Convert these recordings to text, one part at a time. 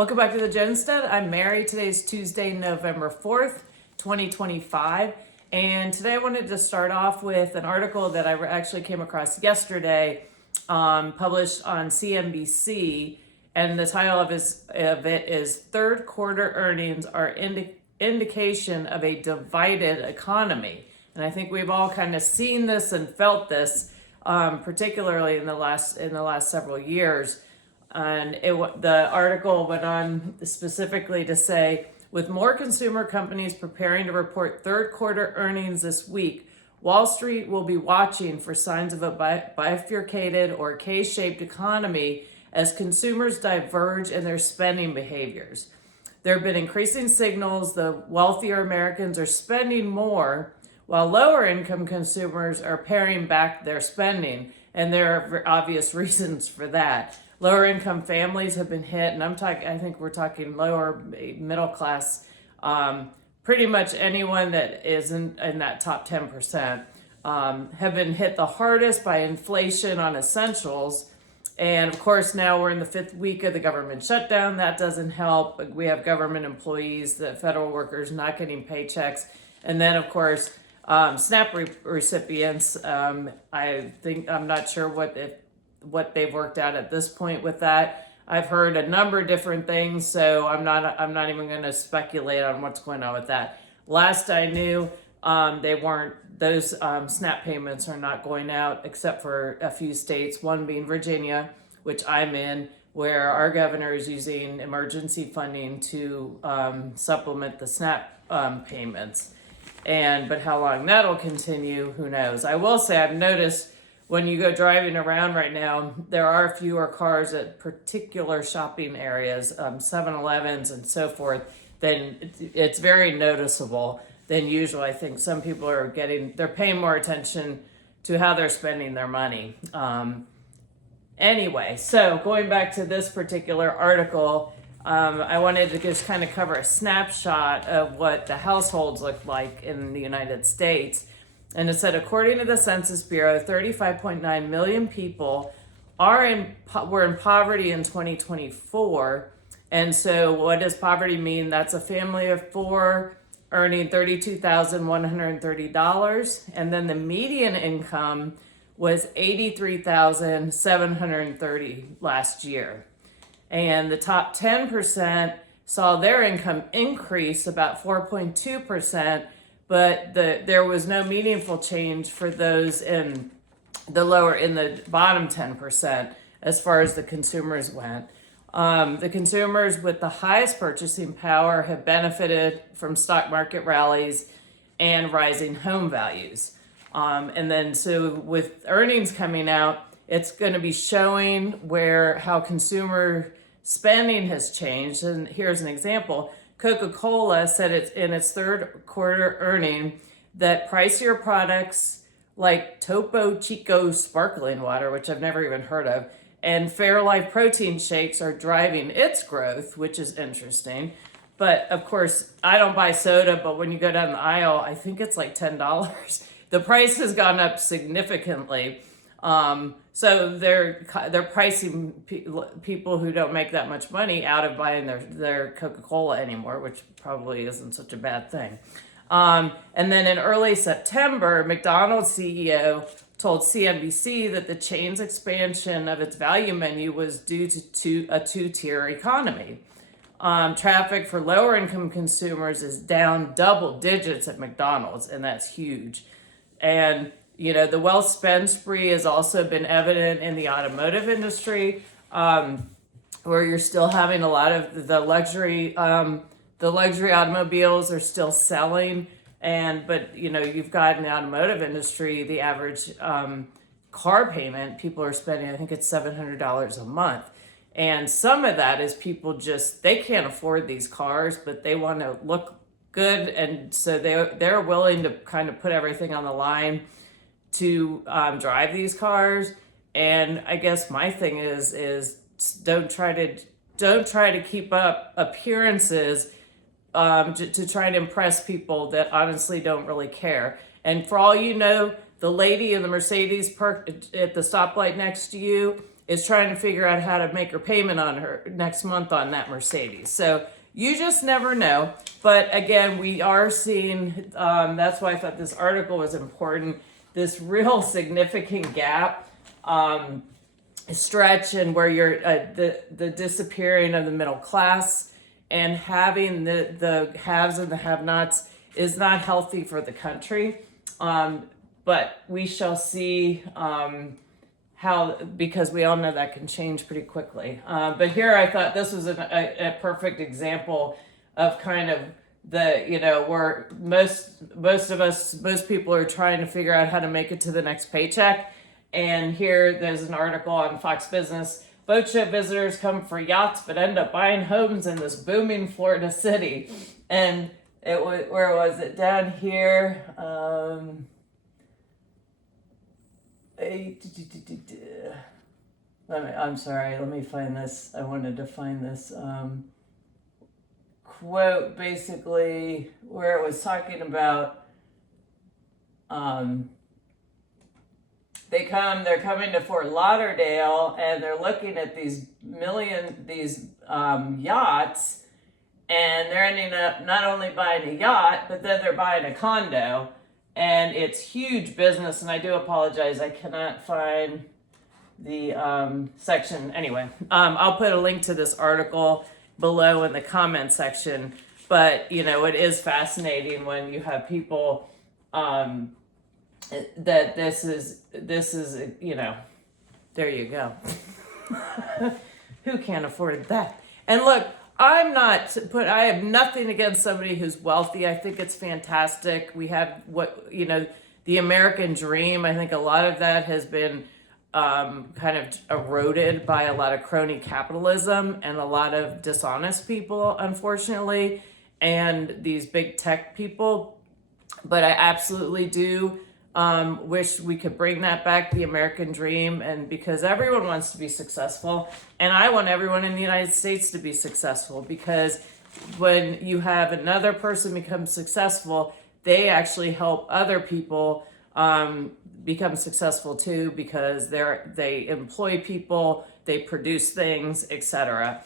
Welcome back to the Jonestead. I'm Mary. Today's Tuesday, November 4th, 2025. And today I wanted to start off with an article that I actually came across yesterday, published on CNBC. And the title of it is Third Quarter Earnings Are Indication of a Divided Economy. And I think we've all kind of seen this and felt this, particularly in the last several years. And the article went on specifically to say, with more consumer companies preparing to report third quarter earnings this week, Wall Street will be watching for signs of a bifurcated or K-shaped economy as consumers diverge in their spending behaviors. There have been increasing signals the wealthier Americans are spending more, while lower income consumers are paring back their spending, and there are obvious reasons for that. Lower income families have been hit, and I think we're talking lower middle class, pretty much anyone that isn't in that top 10%, have been hit the hardest by inflation on essentials. And of course, now we're in the fifth week of the government shutdown. That doesn't help. We have government employees, the federal workers not getting paychecks. And then, of course, SNAP recipients, I'm not sure what they've worked out at this point with that. I've heard a number of different things, so I'm not even going to speculate on what's going on with that. Last I knew, those SNAP payments are not going out except for a few states, one being Virginia, which I'm in, where our governor is using emergency funding to supplement the SNAP payments. But how long that'll continue, who knows? I will say I've noticed when you go driving around right now, there are fewer cars at particular shopping areas, 7-Elevens and so forth, then it's very noticeable than usual. I think some people they're paying more attention to how they're spending their money. Anyway, so going back to this particular article, I wanted to just kind of cover a snapshot of what the households look like in the United States. And it said, according to the Census Bureau, 35.9 million people were in poverty in 2024. And so what does poverty mean? That's a family of four earning $32,130. And then the median income was $83,730 last year. And the top 10% saw their income increase about 4.2%. But there was no meaningful change for those in the bottom 10% as far as the consumers went. The consumers with the highest purchasing power have benefited from stock market rallies and rising home values. And then so with earnings coming out, it's going to be showing how consumer spending has changed. And here's an example. Coca-Cola said in its third quarter earning that pricier products like Topo Chico sparkling water, which I've never even heard of, and Fairlife protein shakes are driving its growth, which is interesting. But of course, I don't buy soda, but when you go down the aisle, I think it's like $10. The price has gone up significantly. So they're pricing people who don't make that much money out of buying their Coca-Cola anymore, which probably isn't such a bad thing. And then in early September, McDonald's CEO told CNBC that the chain's expansion of its value menu was due to a two-tier economy. Traffic for lower income consumers is down double digits at McDonald's, and that's huge. And the wealth spend spree has also been evident in the automotive industry, where you're still having a lot of the luxury automobiles are still selling. But you've got in the automotive industry, the average car payment, people are spending, I think it's $700 a month. And some of that is people they can't afford these cars, but they want to look good. And so they're willing to kind of put everything on the line to drive these cars. And I guess my thing is don't try to keep up appearances to try to impress people that honestly don't really care. And for all you know, the lady in the Mercedes parked at the stoplight next to you is trying to figure out how to make her payment on her next month on that Mercedes. So you just never know. But again, we are seeing, that's why I thought this article was important, this real significant gap stretch, and where you're the disappearing of the middle class and having the haves and the have-nots is not healthy for the country. But we shall see how, because we all know that can change pretty quickly. But here I thought this was a perfect example of kind of the, where most people are trying to figure out how to make it to the next paycheck. And here there's an article on Fox Business. Boat show visitors come for yachts but end up buying homes in this booming Florida city. And it was, where was it? Down here. I'm sorry, let me find this. I wanted to find this quote, basically, where it was talking about they're coming to Fort Lauderdale, and they're looking at these yachts, and they're ending up not only buying a yacht, but then they're buying a condo, and it's huge business. And I do apologize, I cannot find the section. Anyway, I'll put a link to this article below in the comment section. But it is fascinating when you have people that this is there you go. Who can't afford that? And look, I have nothing against somebody who's wealthy. I think it's fantastic. We have the American dream. I think a lot of that has been kind of eroded by a lot of crony capitalism and a lot of dishonest people, unfortunately, and these big tech people. But I absolutely do wish we could bring that back, the American dream, and because everyone wants to be successful, and I want everyone in the United States to be successful, because when you have another person become successful, they actually help other people become successful too, because they employ people, they produce things, etc.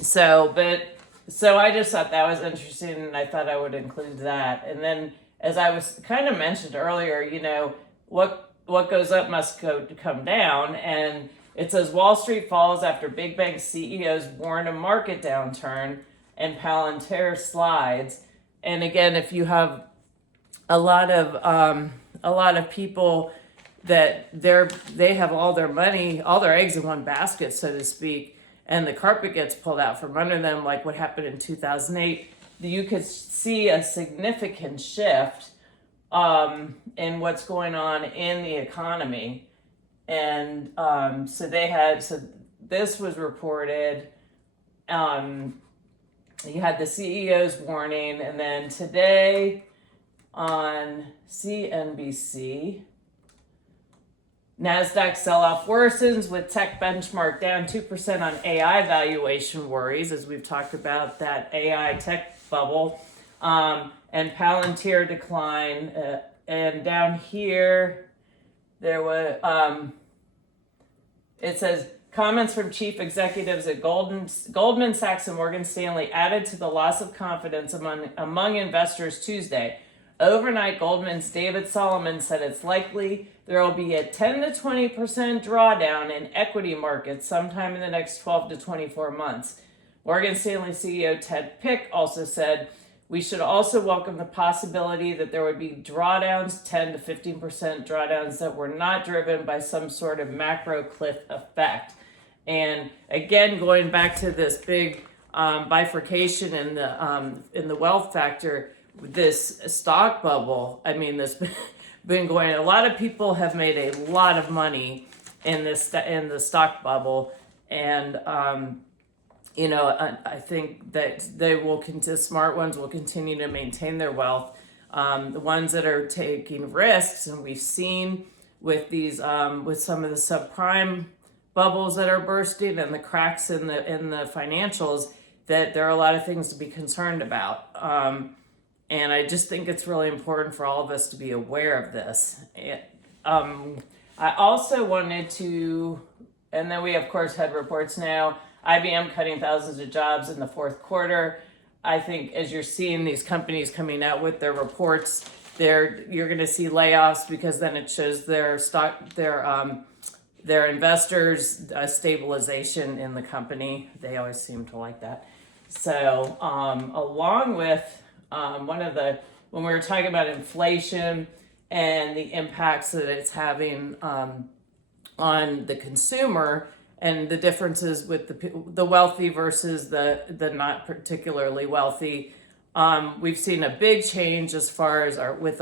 So I just thought that was interesting, and I thought I would include that. And then, as I was kind of mentioned earlier, what goes up must come down. And it says Wall Street falls after big bank CEOs warn a market downturn, and Palantir slides. And again, if you have a lot of people that they have all their money, all their eggs in one basket, so to speak, and the carpet gets pulled out from under them, like what happened in 2008, you could see a significant shift in what's going on in the economy. And so this was reported. You had the CEO's warning, and then today on CNBC, NASDAQ sell-off worsens with tech benchmark down 2% on AI valuation worries, as we've talked about that AI tech bubble, and Palantir decline. And down here, there was, it says, comments from chief executives at Goldman Sachs and Morgan Stanley added to the loss of confidence among investors Tuesday. Overnight, Goldman's David Solomon said it's likely there will be a 10 to 20% drawdown in equity markets sometime in the next 12 to 24 months. Morgan Stanley CEO Ted Pick also said, we should also welcome the possibility that there would be drawdowns, 10 to 15% drawdowns that were not driven by some sort of macro cliff effect. And again, going back to this big bifurcation in the wealth factor, this stock bubble, this been going. A lot of people have made a lot of money in the stock bubble, and I think that the smart ones will continue to maintain their wealth. The ones that are taking risks, and we've seen with these with some of the subprime bubbles that are bursting and the cracks in the financials, that there are a lot of things to be concerned about. And I just think it's really important for all of us to be aware of this. I also wanted to, and then we of course had reports now, IBM cutting thousands of jobs in the fourth quarter. I think as you're seeing these companies coming out with their reports, you're going to see layoffs, because then it shows their investors stabilization in the company. They always seem to like that. So along with when we were talking about inflation and the impacts that it's having on the consumer, and the differences with the wealthy versus the not particularly wealthy, we've seen a big change as far as with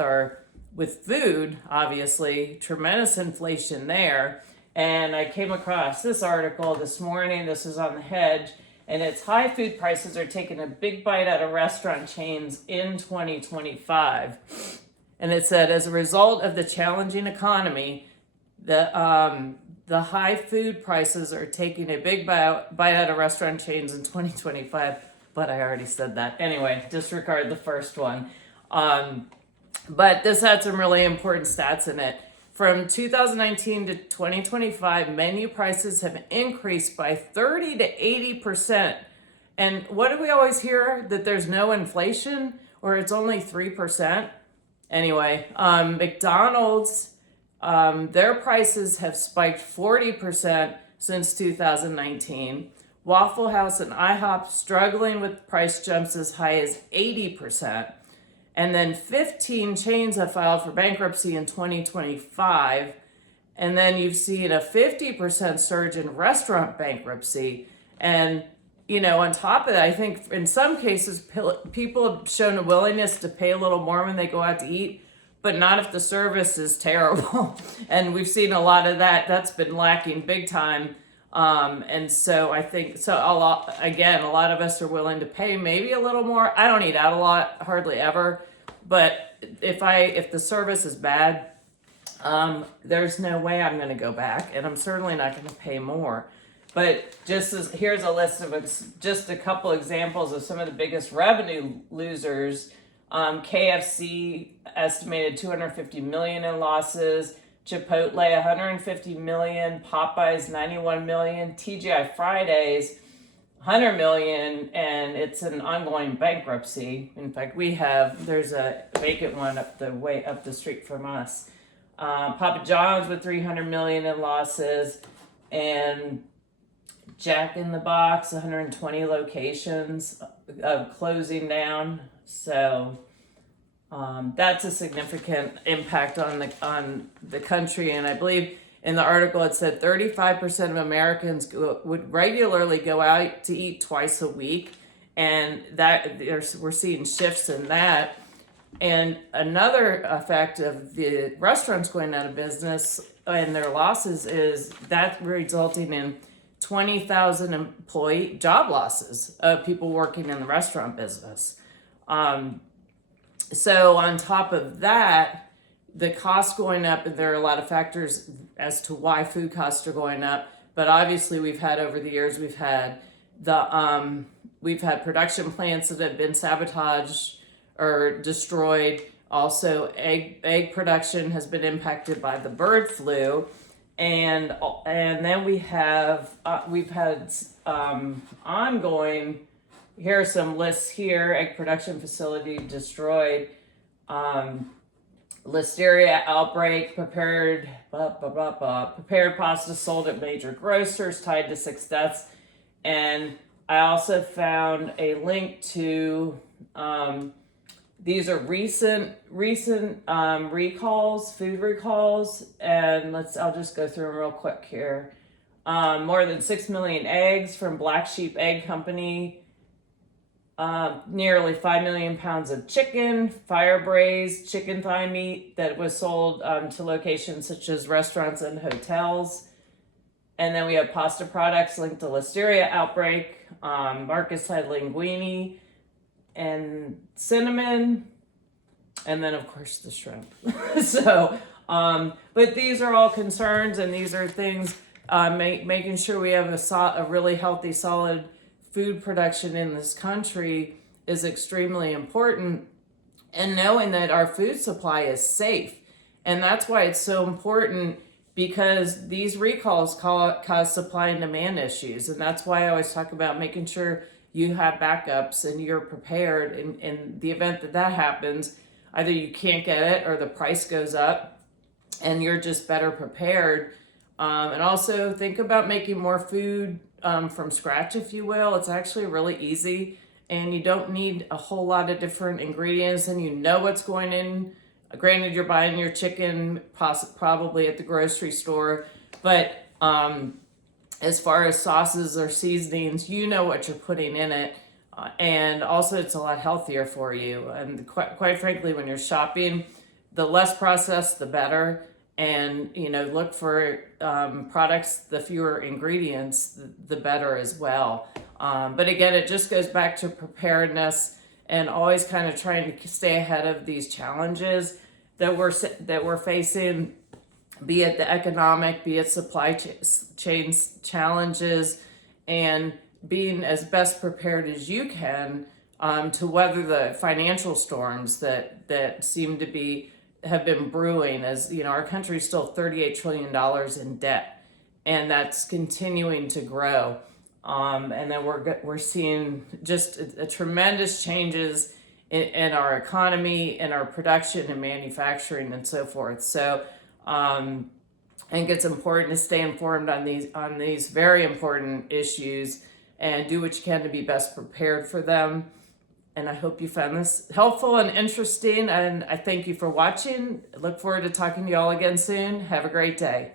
food. Obviously, tremendous inflation there. And I came across this article this morning. This is on The Hedge, and it's high food prices are taking a big bite out of restaurant chains in 2025. And it said, as a result of the challenging economy, the high food prices are taking a big bite out of restaurant chains in 2025. But I already said that. Anyway, disregard the first one. But this had some really important stats in it. From 2019 to 2025, menu prices have increased by 30 to 80%. And what do we always hear? That there's no inflation, or it's only 3%? Anyway, McDonald's, their prices have spiked 40% since 2019. Waffle House and IHOP struggling with price jumps as high as 80%. And then 15 chains have filed for bankruptcy in 2025. And then you've seen a 50% surge in restaurant bankruptcy. And, on top of that, I think in some cases, people have shown a willingness to pay a little more when they go out to eat, but not if the service is terrible. And we've seen a lot of that. That's been lacking big time. And so I think, a lot of us are willing to pay maybe a little more. I don't eat out a lot, hardly ever. But if the service is bad, there's no way I'm going to go back, and I'm certainly not going to pay more. But here's a list of just a couple examples of some of the biggest revenue losers. KFC estimated $250 million in losses. Chipotle, $150 million. Popeyes, $91 million. TGI Fridays, $100 million, and it's an ongoing bankruptcy. In fact, there's a vacant one up the street from us. Papa John's with $300 million in losses, and Jack in the Box, 120 locations closing down. So that's a significant impact on the country. And I believe in the article it said 35% of Americans would regularly go out to eat twice a week, and we're seeing shifts in that. And another effect of the restaurants going out of business and their losses is that resulting in 20,000 employee job losses of people working in the restaurant business. So on top of that, the costs going up, and there are a lot of factors as to why food costs are going up. But obviously, over the years, we've had production plants that have been sabotaged or destroyed. Also, egg production has been impacted by the bird flu. And then we've had ongoing. Here are some lists here: egg production facility destroyed, listeria outbreak, prepared pasta sold at major grocers tied to 6 deaths. And I also found a link to these are recent recalls, food recalls, and I'll just go through them real quick here. More than 6 million eggs from Black Sheep Egg Company. Nearly 5 million pounds of chicken, fire braised chicken thigh meat that was sold to locations such as restaurants and hotels. And then we have pasta products linked to listeria outbreak. Marcus had linguine and cinnamon, and then of course the shrimp. So, but these are all concerns, and these are things making sure we have a really healthy, solid food production in this country is extremely important, and knowing that our food supply is safe. And that's why it's so important because these recalls cause supply and demand issues. And that's why I always talk about making sure you have backups and you're prepared in the event that that happens. Either you can't get it or the price goes up and you're just better prepared. And also think about making more food from scratch, if you will. It's actually really easy and you don't need a whole lot of different ingredients and you know what's going in. Granted, you're buying your chicken probably at the grocery store, but as far as sauces or seasonings, you know what you're putting in it. And also it's a lot healthier for you. And quite frankly, when you're shopping, the less processed, the better. And, look for products, the fewer ingredients, the better as well. But again, it just goes back to preparedness and always kind of trying to stay ahead of these challenges that we're facing, be it the economic, be it supply chain challenges, and being as best prepared as you can to weather the financial storms that seem to have been brewing. As our country's still $38 trillion in debt, and that's continuing to grow. And then we're seeing just a tremendous changes in our economy, in our production and manufacturing and so forth. So I think it's important to stay informed on these very important issues and do what you can to be best prepared for them. And I hope you found this helpful and interesting. And I thank you for watching. I look forward to talking to you all again soon. Have a great day.